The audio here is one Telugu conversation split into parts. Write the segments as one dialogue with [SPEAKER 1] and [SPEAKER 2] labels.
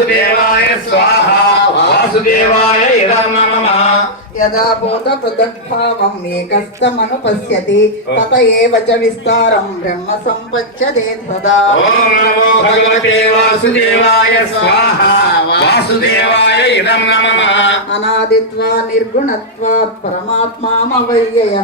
[SPEAKER 1] వాసుదేవాయ స్వాహ వాసుదేవాయ ఇదం నమః
[SPEAKER 2] యదా భూత పృథగ్భావం ఏకస్తమను పశ్యతి తత ఏవ చ విస్తారం బ్రహ్మ సంపచ్చతే సదా
[SPEAKER 1] ఓం నమో భగవతే వాసుదేవాయ స్వాహ. వాసుదేవాయ ఇదం నమః.
[SPEAKER 2] అనాదిత్వా నిర్గుణత్వాత్ పరమాత్మామవయ్యయ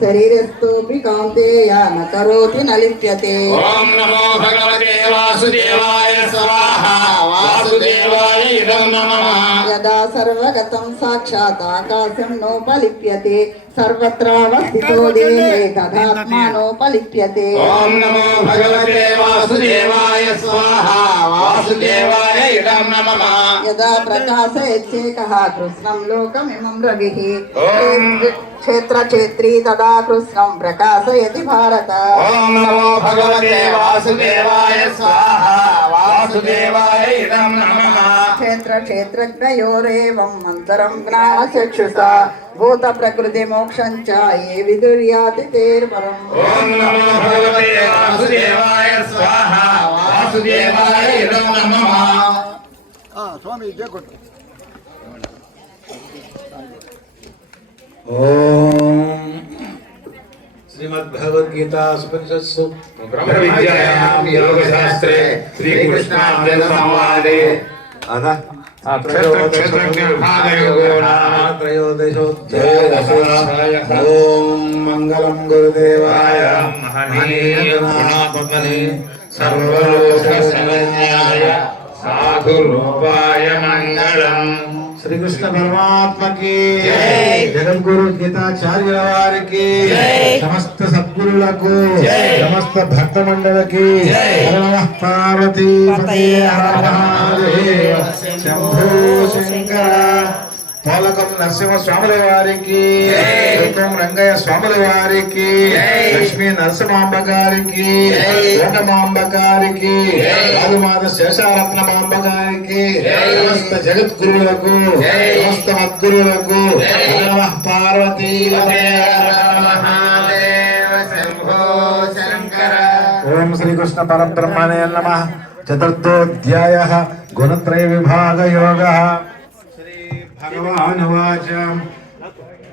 [SPEAKER 2] శరీరస్థోపి కౌంతేయ న కరోతి న లిప్యతే
[SPEAKER 1] ఓం నమో భగవతే వాసుదేవాయ స్వాహ వాసుదేవాయ ఇదం నమః.
[SPEAKER 2] యదా సర్వగతం సాక్షాత్ ఆకాశం నోపలిప్యతే సర్వత్రావస్థితో దేహే తదాత్మానోపలిప్యతే
[SPEAKER 1] ఓం నమో భగవతే వాసుదేవాయ స్వాహ వాసుదేవాయ ఇదం నమః.
[SPEAKER 2] యదా ప్రకాశయచ్చేకः కృష్ణం లోకమిమం రవిः. క్షేత్రక్షేత్రీ తదా కృష్ణం ప్రకాశయతి భారత
[SPEAKER 1] ఓం నమో భగవతే వాసుదేవాయ స్వాహ వాసుదేవాయ ఇదం నమః
[SPEAKER 2] క్షేత్రక్షేత్రజ్ఞయోరేవం మంతరం జ్ఞానచక్షుష భూత ప్రకృతి మోక్షం చ ఏ విదుర్యాతి తేర్వరం
[SPEAKER 1] ఓం నమో భగవతే వాసుదేవాయ స్వాహ వాసుదేవాయ ఇదం నమః ಸ್ವಾಮಿ ಇದೇ ಗೊತ್ತು ಓಂ
[SPEAKER 3] श्रीमद्भगवद्गीतासुपनिषत्सु ब्रह्मविद्यायां योगशास्त्रे श्रीकृष्णार्जुनसंवादे।
[SPEAKER 1] ॐ मङ्गलं गुरुदेवाय। सर्वलोकसंज्ञाय साधुरूपाय।
[SPEAKER 3] శ్రీకృష్ణ పరమాత్మకి. జగద్గురు గీతాచార్యుల వారికి సమస్త సద్గురులకు సమస్త భక్త మండలకి పార్వతీ శంభో శంకర. పోలకం నరసింహ స్వాముల వారికి దుర్గం రంగయ్య స్వాముల వారికి లక్ష్మీ నరసింహాంబ గారికి కోటమాంబ గారికి రాజమాత శేషారత్నమాంబ గారికి సమస్త జగద్గురువులకు సమస్త మద్గురువులకు నమః పార్వతీ ఓం శ్రీకృష్ణ పరబ్రహ్మణే నమ. చతుర్థోధ్యాయ గుణత్రయ విభాగ యోగ भगवान वाच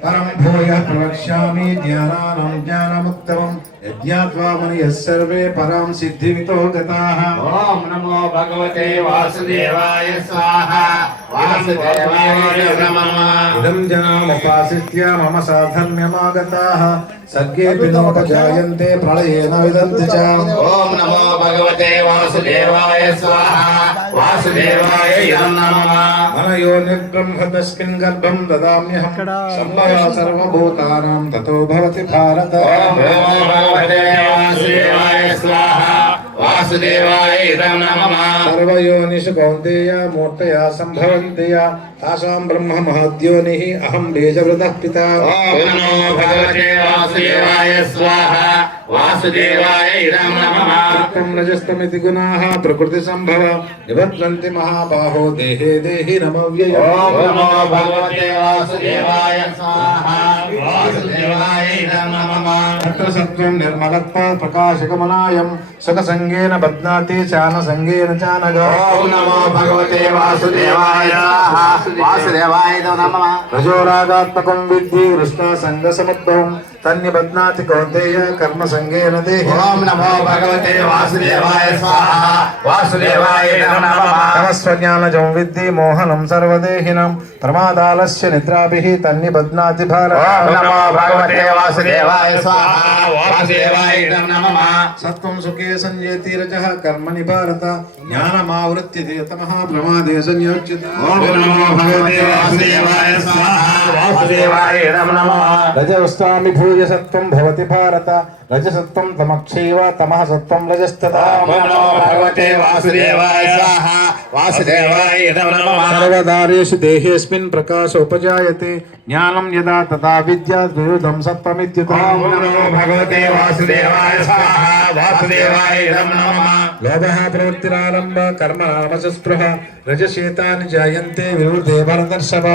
[SPEAKER 3] परम भूय प्रवक्ष्यामि ज्ञानानं ज्ञानमुत्तमं यज्ञात्वा मुनयः सर्वे परां
[SPEAKER 1] सिद्धिमितो गताः। ॐ नमो भगवते वासुदेवाय स्वाहा।
[SPEAKER 3] ఇదం జనాముపాసిత్య మమ సాధర్మ్యమాగతాః సర్గేऽपि నోపజాయంతే ప్రళయేన విదంతి చ
[SPEAKER 1] ఓం నమో భగవతే వాసుదేవాయ స్వాహ। వాసుదేవాయ ఇదం నమః।
[SPEAKER 3] మనయో నిర్బ్రహ్మ తస్మిన్ గర్భం దదామ్యహం। సంభవ సర్వభూతానాం తతో భవతి భారత।
[SPEAKER 1] ఓం నమో భగవతే వాసుదేవాయ స్వాహ। వాసుదేవాయ ఇదం నమః.
[SPEAKER 3] సర్వయోనిషు కౌంతేయ మూర్తయా సంభవంతయ తాసాం బ్రహ్మ మహద్యోనిః అహం బీజవృతః పిత.
[SPEAKER 1] ఓం నమో భగవతే వాసుదేవాయ స్వాహ. వాసుదేవాయ ఇదం నమః.
[SPEAKER 3] సత్వం రజస్తమితి గుణాః ప్రకృతి సంభవ నిబధ్నంతి మహాబాహో దేహే దేహి నమవ్యయ. సత్వం నిర్మలత్వ ప్రకాశకమనాయం సుఖసంగేన బధ్నాతి చానసంగేన చానగా.
[SPEAKER 1] ఓం నమో భగవతే వాసుదేవాయ. వాసుదేవాయ నమః.
[SPEAKER 3] రజోరాగాత్మకం విద్ధి కృష్ణ సంగ సముద్భవం తన్నిబధ్నాతి కౌంతేయ కర్మ సంగేన దేహ
[SPEAKER 1] ఓం నమో భగవతే వాసుదేవాయ స్వాహ. వాసుదేవాయ నమః
[SPEAKER 3] తమస్వజ్ఞానజం విద్ధి మోహనం సర్వదేహినం ప్రమాదాలస్య నిద్రాభిః తన్నిబధ్నాతి భారత
[SPEAKER 1] ఓం నమో భగవతే వాసుదేవాయ స్వాహ. వాసుదేవాయ నమః.
[SPEAKER 3] సత్వం సుఖే సంజేతి రజః కర్మణి భారత జ్ఞానమావృత్యతే తమః ప్రమాదే సంయోజ్యత
[SPEAKER 1] ఓం నమో భగవతే వాసుదేవాయ స్వాహ. వాసుదేవాయ నమః.
[SPEAKER 3] రజవస్తామి భూయ సత్వం భవతి భారత రజసత్వం తమక్షైవ తమః సత్వం రజస్తథా
[SPEAKER 1] ఓం నమో భగవతే వాసుదేవాయ స్వాహ వాసుదేవాయ ఇదం నమః
[SPEAKER 3] సర్వదారేషు దేహేస్మిన్ ప్రకాశ ఉపజాయతే జ్ఞానం యదా తదా విద్యాత్ విరుద్ధం సత్వమిత్యుత
[SPEAKER 1] నమో భగవతే వాసుదేవాయ స్వాహ వాసుదేవాయ ఇదం నమః
[SPEAKER 3] లోభः ప్రవృత్తిరారంభ కర్మ నామస స్పృహ రజశేతాని జాయంతే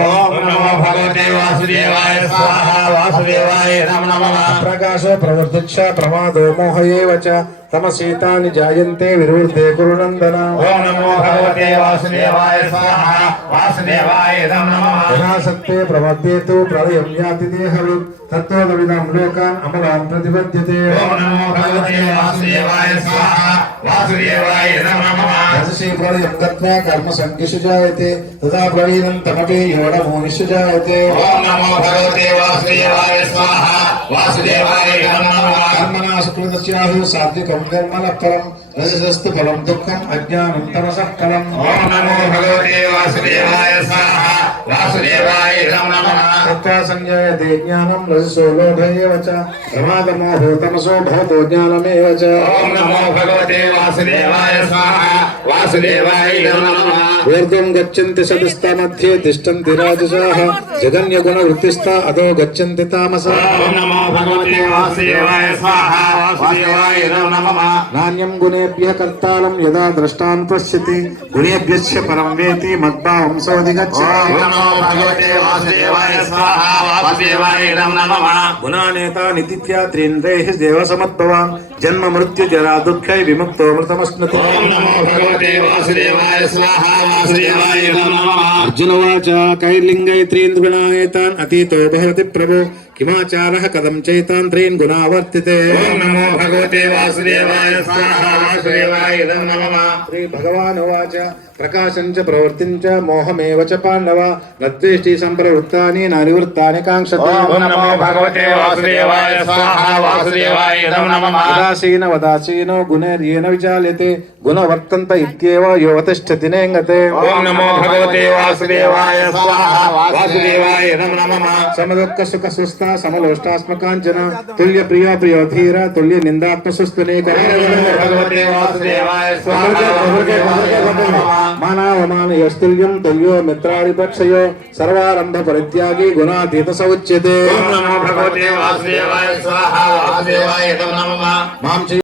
[SPEAKER 1] ఓం నమో భగవతే వాసుదేవాయ స్వాహ వాసుదేవాయ నమః
[SPEAKER 3] ప్రకాశో ప్రవృద్ధిక్ష ప్రమాదో మోహ ఏవ చ తమశీతాని జాయంతే వివృతే కురునందన
[SPEAKER 1] ఓం నమో భగవతే భగవతే వాసుదేవాయ స్వాహ వాసుదేవాయ నమః
[SPEAKER 3] యథాసత్తే ప్రవర్తేతు ప్రళయం యాతి దేహలు తత్వవిధం లోకాన్ అమలాన్ ప్రతిపద్యతే
[SPEAKER 1] ఓం నమో భగవతే వాసుదేవాయ స్వాహ వాసుదేవాయ నమః
[SPEAKER 3] యజసి ప్రళయం గత్వా కర్మ సంఖ్యషు జాయతే తదా ప్రవీణం తమపి యోడమోనిషు జాయతే
[SPEAKER 1] ఓం నమో భగవతే
[SPEAKER 3] आनंदाची आहे రజసస్తు ఫలం దుఃఖం అజ్ఞానం తమసః ఫలం
[SPEAKER 1] ఓం నమో భగవతే వాసుదేవాయ స్వాహ వాసుదేవాయ నమః
[SPEAKER 3] సత్వా సంజాయతే జ్ఞానం రజసో లోభయేవ చ ప్రమాదమోహో తమసో భవతో జ్ఞానమేవ చ
[SPEAKER 1] ఓం నమో భగవతే వాసుదేవాయ స్వాహ వాసుదేవాయ నమః
[SPEAKER 3] ఊర్ధ్వం గచ్చంతి సదుస్తా మధ్యే తిష్టంతి రాజసాః జగన్యగుణ వృత్తిస్థా అదో గచ్చంతి తామసా
[SPEAKER 1] ఓం నమో భగవతే వాసుదేవాయ స్వాహ వాసుదేవాయ నమః
[SPEAKER 3] నాణ్యం గుణేభ్యः కర్తారం యదా ద్రష్టాన్ పశ్యతి గుణేభ్యశ్చ పరం వేతి మద్భావం
[SPEAKER 1] ఓం
[SPEAKER 3] సోదిగచ్చతి
[SPEAKER 1] నమో భగవతే వాసుదేవాయ స్వాహ వాసుదేవాయ నమః
[SPEAKER 3] గుణానేతా నిత్యాత్రీంద్రైః దేవ సమద్భవాన్ జన్మ మృత్యు జరా దుఃఖై విముక్తో కిమాచారः కథం చైతాన్ త్రీన్ గుణావర్తితే
[SPEAKER 1] నమో భగవతే వాసుదేవాయ వాసుదేవాయ
[SPEAKER 3] శ్రీ భగవానువాచ ప్రకాశం చ ప్రవృత్తిం చ మోహమేవ చ పాండవ. నద్వేష్టి సంప్రవృత్తాని న నివృత్తాని కాంక్షతే
[SPEAKER 1] నమో భగవతే వాసుదేవాయ స్వాహ. వాసుదేవాయ నమః.
[SPEAKER 3] ఉదాసీన వదాసీనో గుణైర్యేన విచాల్యతే. గుణవర్తంత ఇత్యేవ యువతిష్ఠతి నేంగతే
[SPEAKER 1] ఓం నమో భగవతే వాసుదేవాయ స్వాహ. వాసుదేవాయ నమః.
[SPEAKER 3] సమదుఃఖ సుఖ సమలోష్టాస్మకాంచన తుల్య ప్రియ ప్రియ ధీర తుల్య నిందాత్మ సుస్తునే
[SPEAKER 1] భగవతే వాసుదేవాయ స్వాహ వాసుదేవాయ నమః
[SPEAKER 3] మానవమాన యస్తుల్యం తుల్యో మిత్రాదిపక్షయో సర్వారంభ పరిత్యాగి గుణాతీత సౌచ్యతే మాం